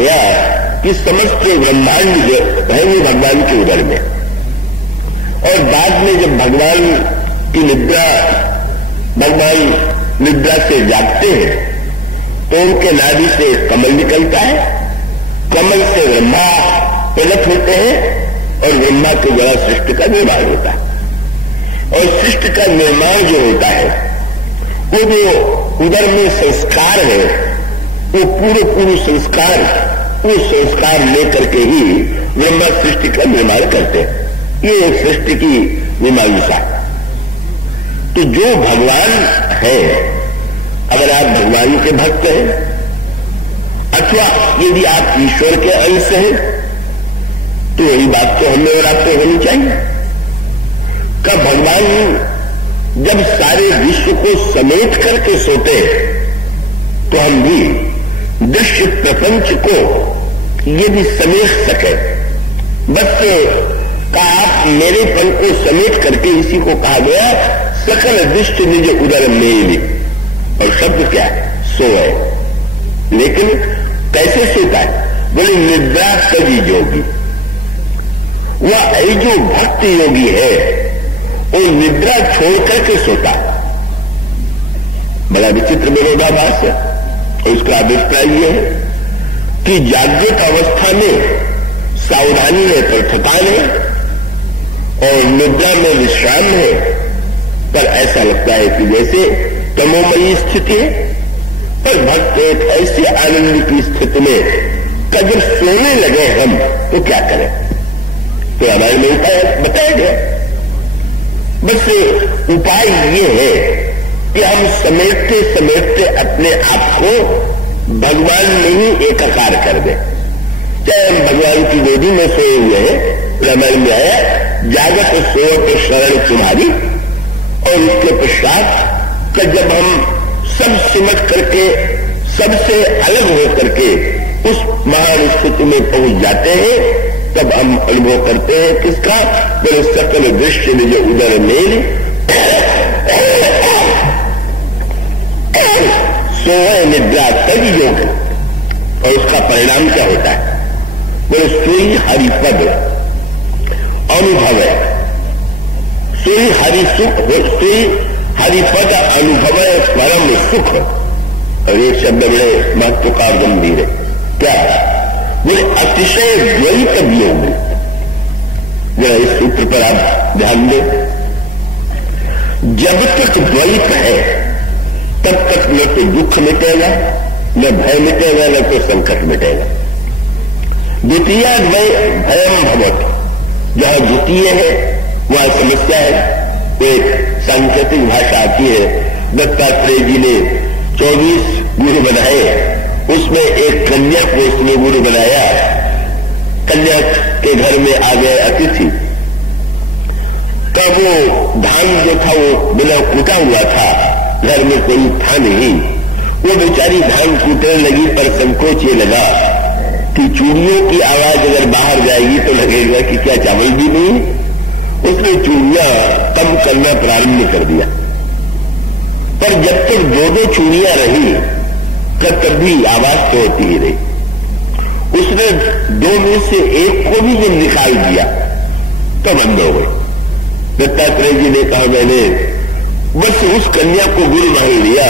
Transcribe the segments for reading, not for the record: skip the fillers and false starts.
या कि समस्त ब्रह्मांड जो है वो भगवान के उदर में, और बाद में जब भगवान की निद्रा, भगवान निद्रा से जागते हैं तो उनके नाभि से कमल निकलता है, कमल से ब्रह्मा प्रकट होते हैं और ब्रह्मा के द्वारा सृष्टि का निर्माण होता है। और सृष्टि का निर्माण जो होता है वो जो उदर में संस्कार है, वो पूरे संस्कार, वो संस्कार लेकर के ही ब्रह्मा सृष्टि का निर्माण करते हैं। ये एक सृष्टि की मीमांसा है। तो जो भगवान है, अगर आप भगवान के भक्त हैं अथवा यदि आप ईश्वर के अंश हैं, तो यही बात तो हमें और आपको होनी चाहिए कि भगवान जब सारे विश्व को समेट करके सोते तो हम भी दृश्य प्रपंच को यदि समेट सके, बस का आप मेरेपन को समेट करके, इसी को कहा गया सकल दृष्टि निज उदर मेली, और शब्द क्या है? सोए। लेकिन कैसे सोता है? बोले निद्रा तजी योगी। वह जो भक्त योगी है वो निद्रा छोड़ करके सोता। बड़ा विचित्र विरोधाभास है। और उसका अभिप्राय यह है कि जागृत अवस्था में सावधानी है पर थकान है, और निद्रा में विश्राम है, पर ऐसा लगता है कि जैसे तमोमयी स्थिति है। पर भक्त एक ऐसे आनंद की स्थिति में कि जब सोने लगे हम तो क्या करें? तो हमारे में उपाय बताया गया। बस उपाय ये है कि हम समेटते समेटते अपने आप को भगवान में ही एकाकार कर दें। चाहे हम भगवान की गोदी में सोए हुए हैं, रामायण में आया जागत सोवत शरण तुम्हारी, और उसके पश्चात कि जब हम सब सिमट करके, सबसे अलग हो करके उस महान स्थिति में पहुंच जाते हैं, तब हम अनुभव करते हैं किसका? बोले सकल दृश्य निज उदर मेल सोए निद्रा तज योग। और उसका परिणाम क्या होता है? बोले सोई हरिपद अनुभव है, सोई हरि सुख, सोई हरिपद अनुभव परम सुख। और एक शब्द बड़े महत्व का गंभीर है। क्या? बोले अतिशय द्वैत योग। जरा इस सूत्र पर आप ध्यान दें। जब तक द्वैत है तब तक न तो दुख मिटेगा, न भय मिटेगा, न तो संकट मिटेगा। द्वितीय भयम भवत, जहां द्वितीय है वहां समस्या है। एक सांकेतिक भाषा आती है। दत्तात्रेय जी ने 24 गुरु बनाए, उसमें एक कन्या को उसने गुरु बनाया। कन्या के घर में आ गए अतिथि, तब वो धान जो था वो बिना कूटा हुआ था, घर में कोई था नहीं। वो बेचारी धान कूटने लगी, पर संकोच ये लगा कि चूड़ियों की आवाज अगर बाहर जाएगी तो लगेगा कि क्या चावल भी नहीं। उसने चूड़ियां कम करना प्रारंभ कर दिया, पर जब तक दो चूड़ियां रही तब भी आवाज तो होती ही रही। उसने दो में से एक को भी जब निकाल दिया तो बंद हो गई। दत्तात्रेय जी ने कहा मैंने बस उस कन्या को गुरु मान लिया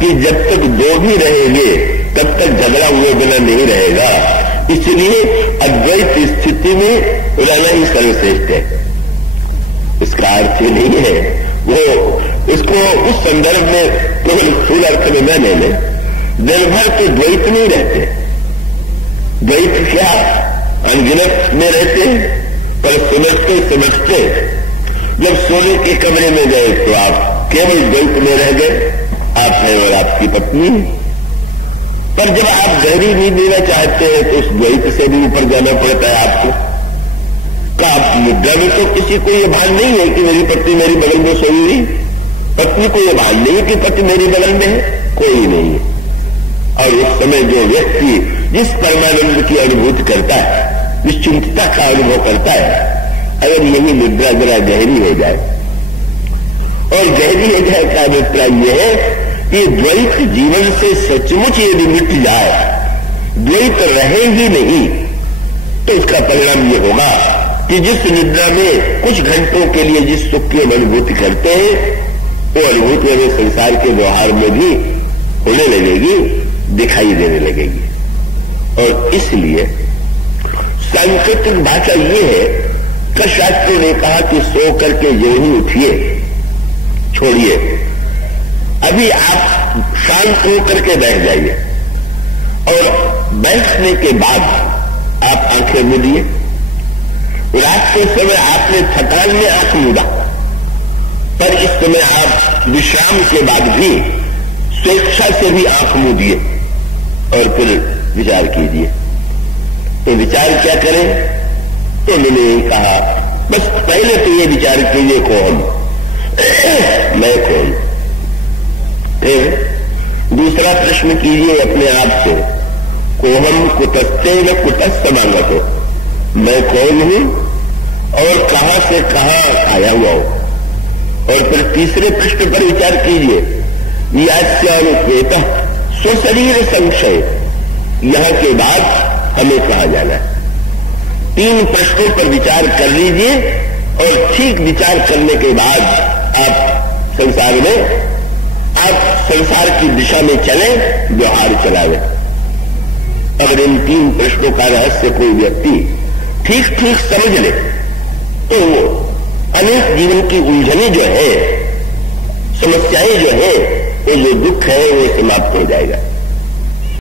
कि जब तक दो भी रहेंगे तब तक झगड़ा हुए बिना नहीं रहेगा, इसलिए अद्वैत स्थिति में रहना ही सर्वश्रेष्ठ है। इसका अर्थ ही नहीं है वो इसको उस संदर्भ में केवल स्थूल अर्थ में न ले लें। दिन भर तो द्वैत नहीं रहते। द्वैत क्या? अनगिनत में रहते, पर समझते समझते जब सोने के कमरे में गए तो आप केवल द्वैत में रह गए, आप हैं और आपकी पत्नी। पर जब आप गहरी नींद लेना चाहते हैं तो उस द्वैत से भी ऊपर जाना पड़ता है आपको। आप निद्रा में तो किसी को यह भान नहीं है कि मेरी पत्नी मेरी बगल में सोई हुई, पत्नी को यह भान नहीं है कि पति मेरी बगल में है, कोई नहीं है। और उस समय जो व्यक्ति जिस परमानंद की अनुभूति करता है, निश्चिंतता का अनुभव करता है, अगर यही निद्रा जरा गहरी हो जाए, और गहरी हो जाए का अभिप्राय यह है कि द्वैत जीवन से सचमुच यदि मिट जाए, द्वैत रहे ही नहीं तो उसका परिणाम यह होगा कि जिस निद्रा में कुछ घंटों के लिए जिस सुख की अनुभूति करते हैं वो अनुभूति हमें संसार के व्यवहार में भी होने लगेगी, दिखाई देने लगेगी। और इसलिए सांकेतिक भाषा ये है कि शास्त्रों ने कहा कि सो करके जो ही उठिए, छोड़िए, अभी आप शांत होकर के बैठ जाइए और बैठने के बाद आप आंखें मूंदिए। रात के समय आपने थकान में आंख मूंदा, पर इस समय आप विश्राम के बाद भी स्वेच्छा से भी आंख मूंदिए और फिर विचार कीजिए। तो विचार क्या करें? तो मैंने यही कहा, बस पहले तो ये विचार कीजिए कौन, मैं कौन। फिर दूसरा प्रश्न कीजिए अपने आप से, कोहम कुतस्ते न कुतस्थ मांगतो, मैं कौन हूं और कहां से कहां आया हुआ हूं। और फिर तीसरे प्रश्न पर विचार कीजिए, यास्यानुपेत स्वशरीर संशय, यहां के बाद हमें कहा जाना है। 3 प्रश्नों पर विचार कर लीजिए और ठीक विचार करने के बाद आप संसार की दिशा में चले, व्यवहार चलावे। अगर इन 3 प्रश्नों का रहस्य कोई व्यक्ति ठीक ठीक समझ ले तो अनेक जीवन की उलझने जो है, समस्याएं जो है, वो जो दुख है वो समाप्त हो जाएगा।